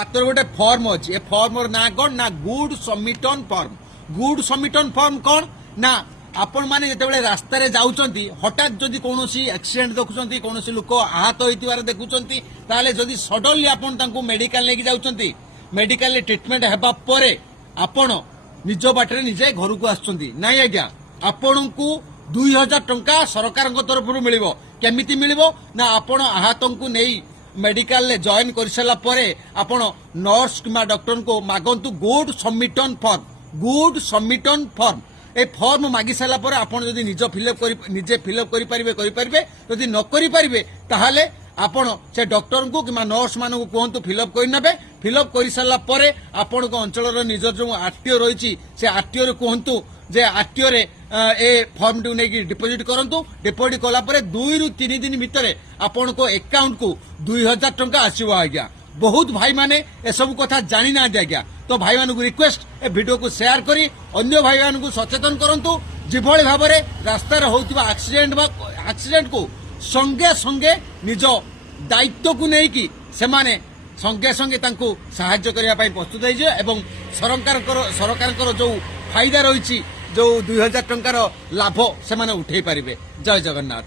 हाथ गोटे फॉर्म अच्छी ए फॉर्म ना कौन ना गुड सबमिटन फॉर्म गुड सबमिटन फॉर्म कौन ना आपण माने जेतेबेले रास्ता रे जाउचंती हठात जदि कोनोसी एक्सीडेंट देखुचंती कोनोसी लोक आहत होइतिबार देखुचंती ताले जदि सडनली आपण तांको मेडिकल लेके जाउचंती मेडिकल ले ट्रीटमेंट हेबा परे आपण निज बाटरे निजे घर को आछंती नाही आज्ञा आपणकू 2000 टंका सरकार तरफ मिलिबो केमिति मिलिबो ना आपण आहतंकू नेई मेडिकल ले जॉइन कर सारा परे आपण नर्स किंवा डॉक्टर को मागंतु गुड सबमिटन फॉर्म ए फॉर्म मागी सारा परे आपण जदि निजे फिलअप करि परिबे जदि न करि परिबे ताहाले आपण से डॉक्टर को किंवा नर्स मान को कहतु फिलअप कर नेबे फिलअप कर सारा परे आपण को अंचल निजर जो आरटीओ रही से आरटीओ रे कहतु जे आरटीओ रे ए फॉर्म टू नहीं डिपोजिट करंतु डिपोजिट कला परे 2 रु 3 दिन भितर आपण को अकाउंट को 2000 टंका आसीबो आज्ञा बहुत भाई माने ए सब कथा जानि ना आज्ञा तो भाई मान को रिक्वेस्ट ए वीडियो को शेयर करी अन्य भाई मान को सचेतन करंतु जिभଳି भाबरे रास्ता रे होतिबा एक्सीडेंट को संगे संगे निज दायित्व को नहीं कि सेमाने संगे संगे तांको सहायता करिया पई प्रस्तुत होइजे एवं सरकार जो फायदा रही जो 2000 टंकार लाभ से उठे पारे। जय जगन्नाथ।